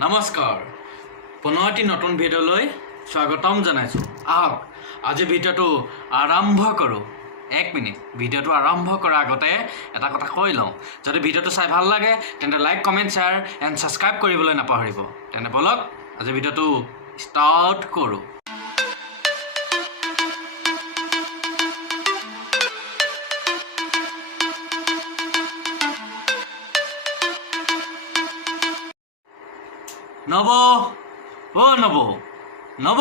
নমস্কাৰ পুনৰটি নতুন ভিডিঅ'লৈ স্বাগতম জনাইছো আহক আজি ভিডিঅ'টো আৰম্ভ কৰো 1 মিনিট ভিডিঅ'টো আৰম্ভ কৰাৰ আগতে এটা কথা কৈ লওঁ যদি ভিডিঅ'টো চাই ভাল লাগে তেন্তে like comment share and subscribe কৰিবলৈ নাপাহৰিব তেনে বলক আজি ভিডিঅ'টো ষ্টাৰ্ট কৰো নব ও নব নব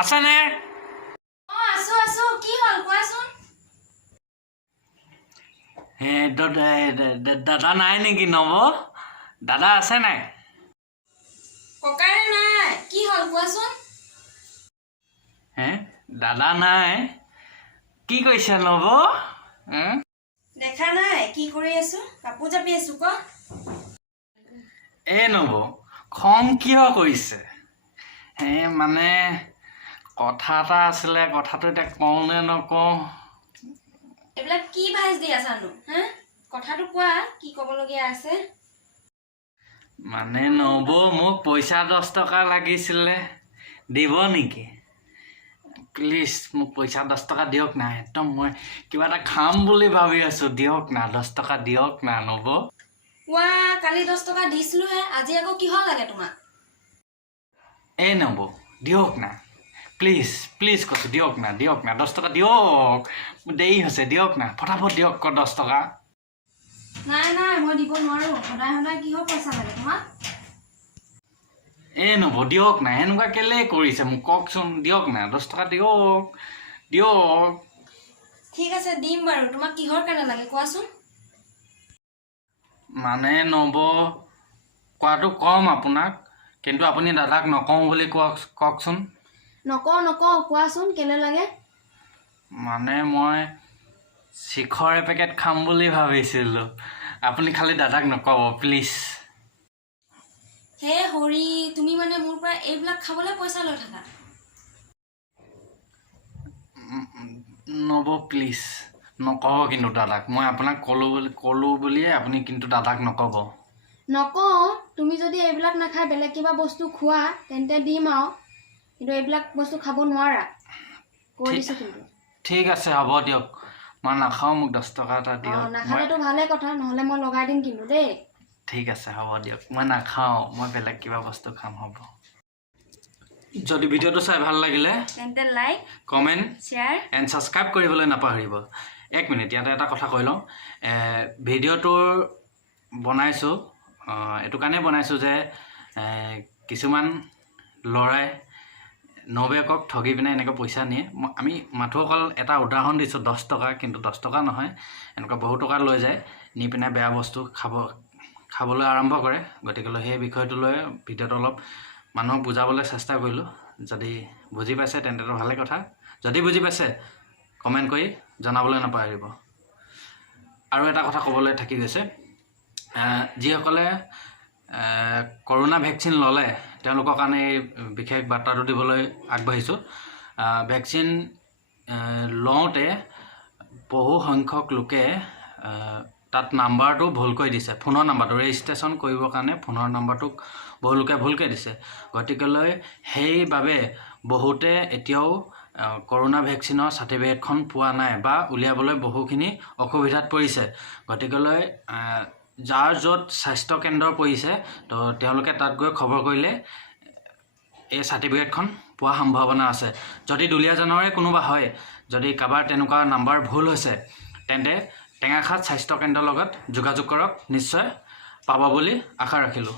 আছে নে আছো কি হল কোৱাচোন হে দাদা নাই নেকি নব দাদা আছে নাই ককাৰে নাই কি হল কোৱাচোন হে দাদা নাই কি কৈছে নব দেখা নাই কি কৰি আছো কাপোৰ জাপি আছো ক এ নব খং কিয় কৰিছে হে মানে কথা এটা আছিলে কথাটো এতিয়া কওঁ নে নকওঁ এইবিলাক কি ভাইজ দি আছানো হা কথাটো কোৱা কি ক'বলগীয়া আছে মানে নব মোক পইচা 10 টকা লাগিছিলে দিব নেকি প্লিজ মোক পইচা 10 টকা দিয়ক না একদম মই কিবা এটা খাম বুলি ভাবি আছো দিয়ক না 10 টকা দিয়ক না নব ৱা কালি 10 টকা দিছিলো হে আজি আকৌ কি হল লাগে তোমাক এ নব দিয়ক না প্লিজ প্লিজ কৈছো দিয়ক না 10 টকা দিয়ক দেৰি হৈছে দিয়ক না ফটাফট দিয়ক 10 টকা নাই মই দিব নোৱাৰো সদায় কিহৰ পইচা লাগে তোমাক এ নব দিয়ক না এনেকুৱা কেলে কৰিছে মোক কওকচোন দিয়ক না 10 টকা দিয়ক ঠিক আছে দিম বাৰু তোমাক কিহৰ কাৰণে লাগে কোৱাচোন মানে নব কোৱাটো কম আপোনাক কিন্তু আপুনি দাদাক নকওঁ বুলি কওকচোন নকওঁ কোৱাচোন কেলে লাগে মানে মই শিখৰ এপেকেট খাম বুলি ভাবিছিলোঁ আপুনি খালি দাদাক নকব প্লিজ হে হৰি তুমি মানে মোৰ পৰা এইবিলাক খাবলৈ পইচা লৈ থাকা নব প্লিজ নকব কিন্তু দাদাক মই আপোনাক কলো বুলিয়ে আপুনি কিন্তু দাদাক নকব নকওঁ তুমি যদি এইবিলাক নাখায় বেলেগ কিবা বস্তু খোৱা তেন্তে দিম আৰু কিন্তু এইবিলাক বস্তু খাব নোৱাৰা কৈ দিছো কিন্তু ঠিক আছে হ'ব দিয়ক মই নাখাওঁ মোক 10 টকা এটা দিয়ক নাখালেতো ভালে কথা নহলে মই লগাই দিম কিন্তু দেই ঠিক আছে হ'ব দিয়ক মই নাখাওঁ মই বেলেগ কিবা বস্তু খাম হ'ব যদি ভিডিঅ'টো চাই ভাল লাগিলে তেন্তে like comment share and subscribe কৰিবলৈ নাপাহৰিব 1 মিনিট ইয়াতে এটা কথা কৈ লওঁ ভিডিঅ'টোৰ বনাইছোঁ এইটো কাৰণে বনাইছোঁ যে কিছুমান ল'ৰাই নবেকক ঠগি পিনে এনেকৈ পইচা নিয়ে আমি মাথো অকল এটা উদাহৰণ দিছোঁ 10 টকা কিন্তু 10 টকা নহয় এনেকুৱা বহু টকা লৈ যায় নি পিনে বেয়া বস্তু খাবলৈ আৰম্ভ কৰে গতিকে সেই বিষয়টো লৈ ভিডিঅ'টো অলপ মানুহক বুজাবলৈ চেষ্টা কৰিলোঁ যদি বুজি পাইছে তেন্তে ভালে কথা যদি বুজি পাইছে কমেণ্ট কৰি জনাবলৈ নাপাহৰিব আৰু এটা কথা ক'বলৈ থাকি গৈছে যিসকলে কৰোনা ভেকচিন ল'লে তেওঁলোকৰ কাৰণে বিশেষ বাৰ্তাটো দিবলৈ আগবাঢ়িছোঁ ভেকচিন লওঁতে বহু সংখ্যক লোকে তাত নাম্বাৰটো ভুলকৈ দিছে ফোনৰ নাম্বাৰটো ৰেজিষ্ট্ৰেশ্যন কৰিবৰ কাৰণে ফোনৰ নাম্বাৰটোক বহু লোকে ভুলকৈ দিছে গতিকেলৈ সেইবাবে বহুতে এতিয়াও কৰোনা ভেকচিনৰ চাৰ্টিফিকেটখন পোৱা নাই বা উলিয়াবলৈ বহুখিনি অসুবিধাত পৰিছে গতিকেলৈ যাৰ য'ত স্বাস্থ্য কেন্দ্ৰ পৰিছে তো তেওঁলোকে তাত গৈ খবৰ কৰিলে এই চাৰ্টিফিকেটখন পোৱা সম্ভাৱনা আছে যদি দুলীয়াজনৰে কোনোবা হয় যদি কাৰোবাৰ তেনেকুৱা নাম্বাৰ ভুল হৈছে তেন্তে টেঙাখাত স্বাস্থ্য কেন্দ্ৰৰ লগত যোগাযোগ কৰক নিশ্চয় পাব বুলি আশা ৰাখিলোঁ